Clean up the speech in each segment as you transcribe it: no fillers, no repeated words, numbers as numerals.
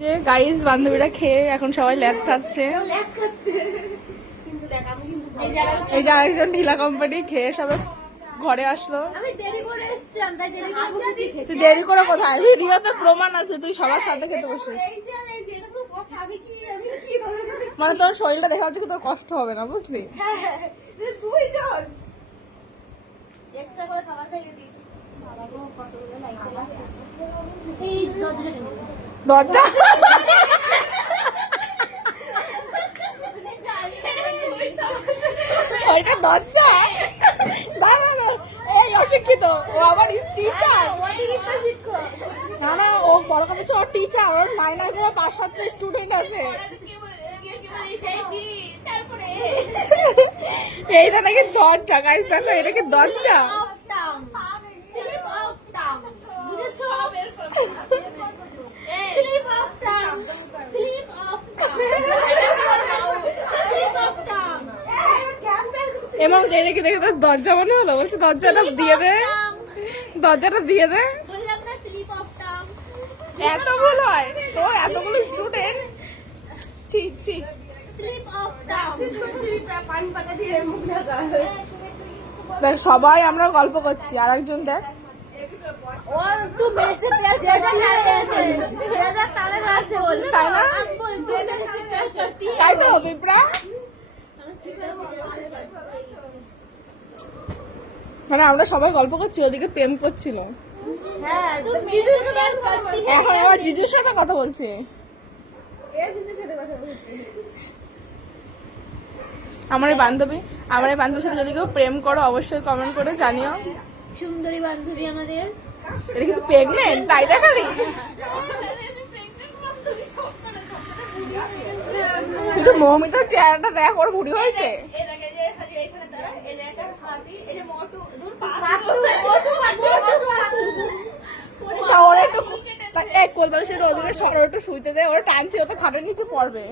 যে গাইস বান্ধবীরা খেয়ে এখন সবাই ল্যাদ খাচ্ছে। এই যে আরেকজন ঢিলা কোম্পানি খেয়ে সবাই ঘরে আসলো। তুই দেরি করে কোথায়? ভিডিওতে প্রমাণ আছে তুই সবার সাথে খেতে বসিস। মানে তোর শরীরটা দেখা যাচ্ছে কি তোর কষ্ট হবে না, বুঝলি? দরজা ওইটা দরজা। এই অশিক্ষিত ও আবার টিচার। না না ও বড় কথা ওর টিচার। ওর 9 পুরো 5-7টা স্টুডেন্ট আছে। এইটা নাকি দরজা গাইস, দেখো এটা কি দরজা? এবং এটাকে দেখে তো দরজা মনে হলো। বলছে দরজাটা দিয়ে দে, দরজাটা দিয়ে দে। এত ভুল হয় তোর, এতগুলো স্টুডেন্ট। ছি ছি। দেখ সবাই আমরা গল্প করছি, আর একজন দেখ তাই না? তাই তো বিপ্রা, মানে আমরা সবাই গল্প করছি, ওদিকে প্রেম করছিল। এখন আবার জিজুর সাথে কথা বলছে। আমার এই বান্ধবীর সাথে যদি কেউ প্রেম করো অবশ্যই কমেন্ট করে জানিও। সুন্দরী বান্ধবী আমাদের। এটা কিছু প্রেগনেন্ট তাই দেখালি? কিন্তু মৌমিতার চেহারাটা দেখ, ওর বুড়ি হয়েছে। ওর একটু সেটা ওদিকে সর, একটু শুইতে দেয়। ওরা টানছে, ও তো খাটের নিচে পড়বে।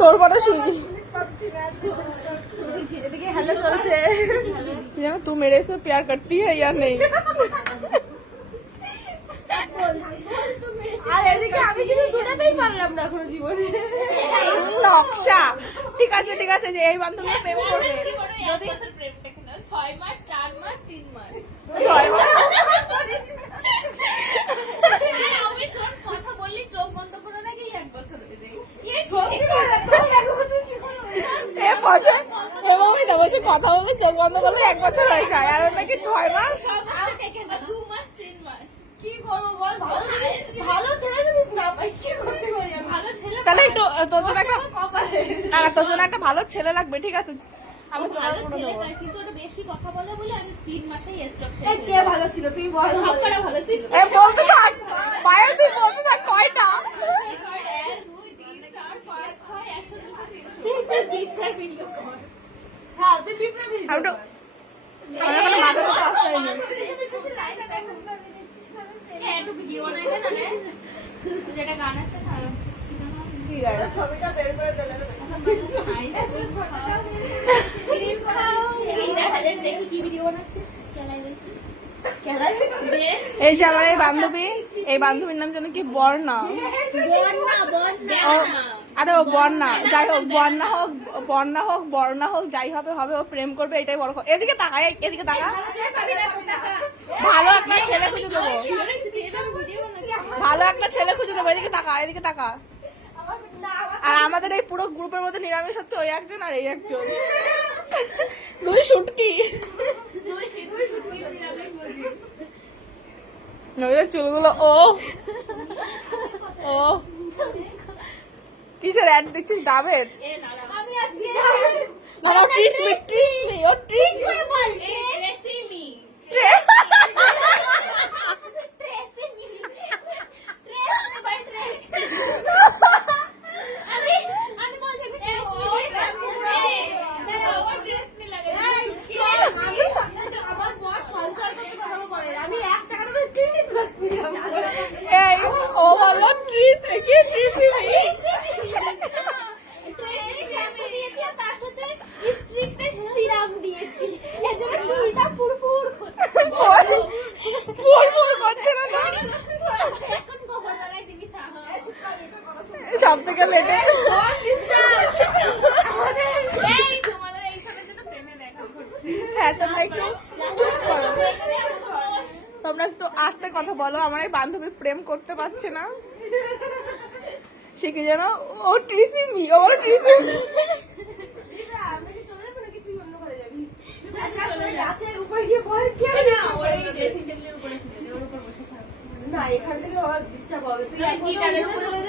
তোর পরে শুই। हेलो চলছে। तू मेरे से प्यार करती है या नहीं? আর এদিকে আমি কিছু দুটাতেই পারলাম না এখনো জীবনে। নকশা। ঠিক আছে ঠিক আছে, যে এই বান্ধবী প্রেম করবে যদি 6 মাস 4 মাস 3 মাস 6 মাস। আমি সব কথা বললি চোখ বন্ধ করে নাকি 1 বছর হয়ে যায়। বলছে কথা বলে চোখ বন্ধ করলে 1 বছর হয়ে যায়, আর নাকি 6 মাস 2 মাস 3 মাস। কি করবো বল? ভালো ছেলে যদি না পাই কি করতে পারি? ভালো ছেলে তাহলে একটু তোর জন্য একটা ভালো ছেলে লাগবে, ঠিক আছে? আমি ভালো ছেলে কিন্তু ওটা বেশি কথা বলে বলে আমি 3 মাসেই স্টপ শেষ। এই কে ভালো ছিল? তুই বল। সবকটা ভালো ছিল। এই বলতে থাক, পায়ে তুই বলতে থাক কয়টা? 1 2 3 4 5 6 100 দিকটার ভিডিও কর। হ্যাঁ তুই বিপ্লব ভিডিও কর। আমার কোনো মাথাতে আসছে না। একটু ভিডিও বানাই দে না রে। তুই যেটা গান আছে না, কি গায় ছবিটা বের করে দিলে দেখি কি ভিডিও বানাচ্ছিস। এই যে আমার এই বান্ধবীর নাম যেন কি বর্ণা। আরে ও বর্ণা, যাই হোক বর্ণা হোক বর্ণা হোক যাই হবে হবে, ও প্রেম করবে এটাই বড় কথা। এদিকে তাকা, এদিকে তাকা। ভালো একটা ছেলে খুঁজে দেবো, এদিকে তাকা, এদিকে তাকা। আর আমাদের এই পুরো গ্রুপের মধ্যে নিরামিষ হচ্ছে ওই একজন আর এই একজন, দুই শুটকি। চুলগুলো ও কিসের অ্যাড দেখছিস? ডাবের। ও বলো ট্রিসি কি ট্রিসি তার সাথে দিয়েছি, এর জন্য চুল আস্তে কথা বলো, আমার এই বান্ধবী প্রেম করতে পারছে না। সে কি যেন ও ট্রিসিমি, ও ট্রিসিমি। আমি কি চলে যাবো নাকি তুই অন্য ঘরে যাবি? গাছের উপরে গিয়ে বল কে না, ওর এই ড্রেসিং টেবিলের উপরে শুতে দে, ওর উপর বসে থাক। না এখান থেকে ডিস্টার্ব হবে তুই না, এখন গিয়ে টানের উপরে উপরে চলে